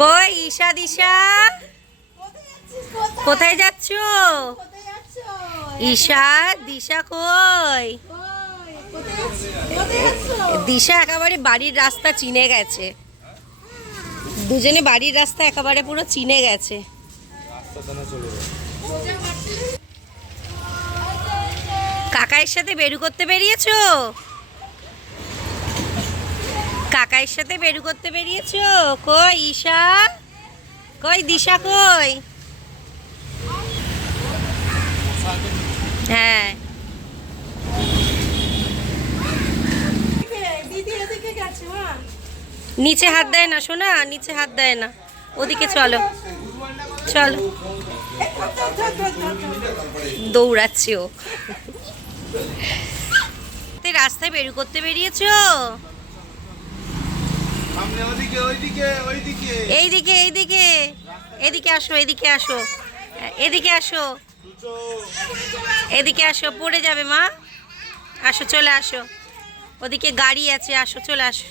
কই, ঈশা দিশা? কোথায় যাচ্ছ? ঈশা, দিশা কই? দিশা একেবারে বাড়ির রাস্তা চিনে গেছে। দুজনে বাড়ির রাস্তা একেবারে পুরো চিনে গেছে। কাকাইয়ের সাথে বেরু করতে বেরিয়েছো? কাকাইয়ের সাথে বেরু করতে বেরিয়েছো? কই, ঈশা? কই, দিশা কই? হ্যাঁ। নিচে হাত দেয় না, শোনা? নিচে হাত দেয় না। ওদিকে চলো। চলো। দৌড়াচ্ছে ও। রাস্তায় বের করতে বেরিয়েছো? এইদিকে এইদিকে। এদিকে আসো এদিকে আসো। এদিকে আসো। এদিকে আসো, পড়ে যাবে মা। আসো, চলে আসো। ওদিকে গাড়ি আছে, আসো, চলে আসো।